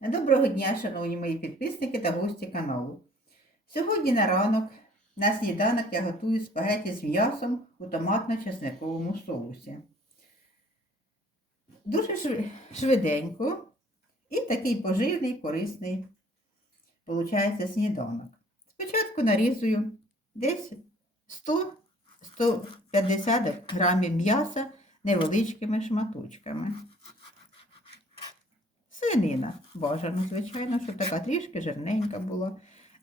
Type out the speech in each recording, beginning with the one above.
Доброго дня, шановні мої підписники та гості каналу. Сьогодні на ранок на сніданок я готую спагеті з м'ясом у томатно-чесниковому соусі. Дуже швиденько і такий поживний, корисний получається сніданок. Спочатку нарізую десь 100-150 грамів м'яса невеличкими шматочками. Свинина бажано, звичайно, щоб така трішки жирненька була.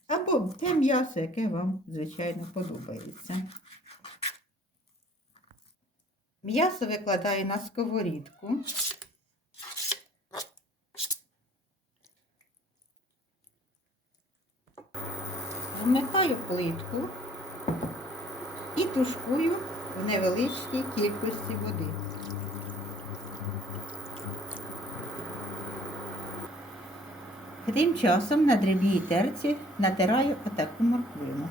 Або те м'ясо, яке вам, звичайно, подобається. М'ясо викладаю на сковорідку. Вмикаю плитку і тушкую в невеличкій кількості води. Тим часом на дрібній терці натираю отаку морквину.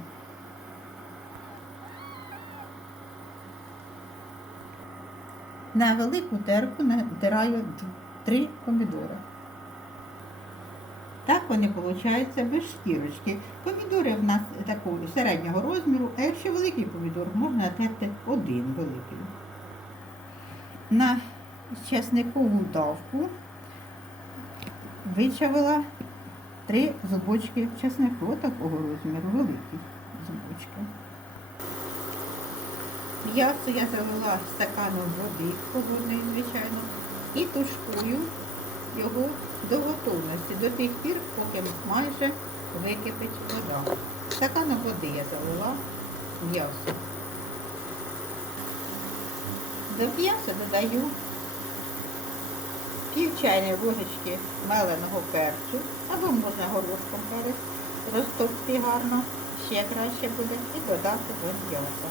На велику терку натираю три помідори. Так вони получаються без шкірочки. Помідори в нас такого середнього розміру, а якщо великий помідор, можна натерти один великий. На чесникову давку вичавила три зубочки чеснику такого розміру, великі зубочки. М'ясо я залила стаканом води холодної, звичайно, і тушкую його до готовності, до тих пір, поки майже википить вода. Стаканом води я залила м'ясо. До м'яса додаю пів чайної ложечки меленого перцю, або можна горошком перець розтопити гарно, ще краще буде, і додати до м'яса.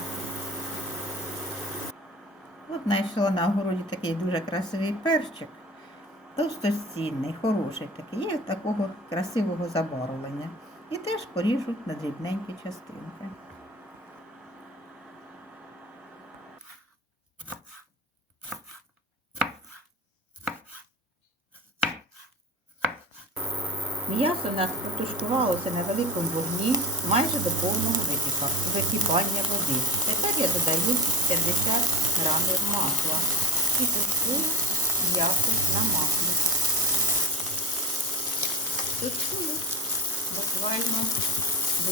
От знайшла на огороді такий дуже красивий перчик, товстостінний, хороший такий, є такого красивого забарвлення. І теж поріжу на дрібненькі частинки. М'ясо у нас протушкувалося на великому вогні майже до повного википання води. Тепер я додаю 50 грамів масла і тушкую м'ясо на маслі. Тушкую буквально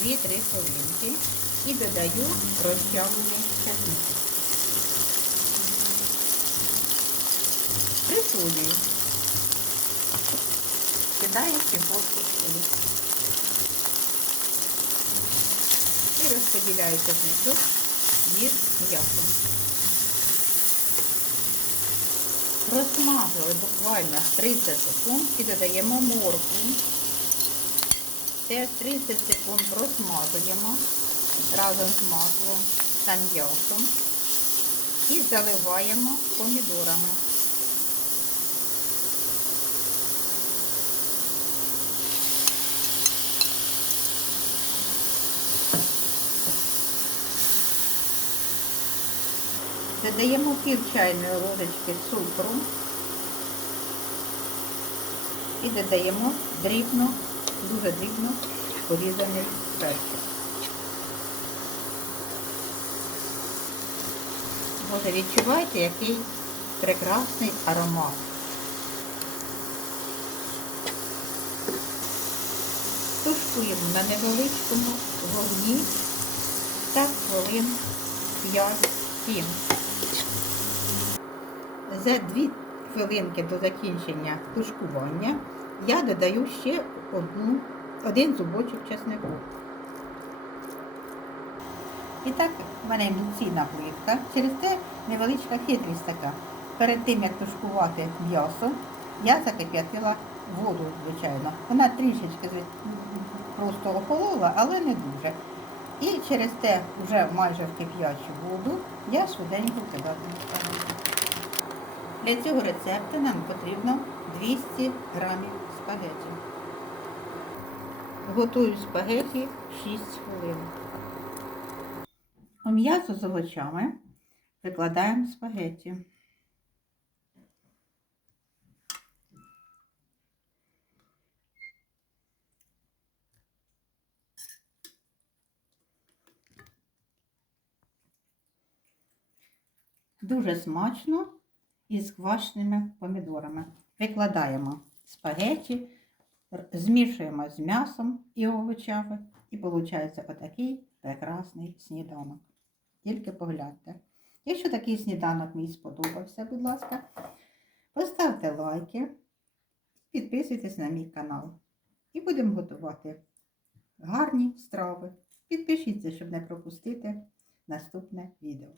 2-3 хвилинки і додаю розчавлений часник. Присолюю. Щепотку солі. І розподіляю чесничок між м'ясом. Розмазали буквально 30 секунд і додаємо моркву. Теж 30 секунд просмажуємо разом з маслом та м'ясом і заливаємо помідорами. Додаємо пів чайної ложечки цукру і додаємо дрібно, дуже дрібно порізаний перчик. Може відчуваєте, який прекрасний аромат. Тушкуємо на невеличкому вогні та хвилин 5-7. За 2 хвилинки до закінчення тушкування я додаю ще одну, один зубочок чеснику. І так, в мене індукційна плитка. Через те невеличка хитрість така. Перед тим, як тушкувати м'ясо, я закип'ятила воду, звичайно. Вона трішечки просто охолола, але не дуже. І через те вже майже в кип'ячу воду я швиденько кидатиму. Для цього рецепту нам потрібно 200 грамів спагеті. Готую спагеті 6 хвилин. У м'ясо з овочами викладаємо спагеті. Дуже смачно із квашеними помідорами. Викладаємо спагеті, змішуємо з м'ясом і овочами, і виходить отакий прекрасний сніданок. Тільки погляньте. Якщо такий сніданок мій сподобався, будь ласка, поставте лайки, підписуйтесь на мій канал. І будемо готувати гарні страви. Підпишіться, щоб не пропустити наступне відео.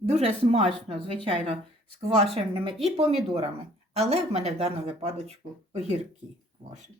Дуже смачно, звичайно, з квашеними і помідорами. Але в мене в даному випадочку огірки квашені.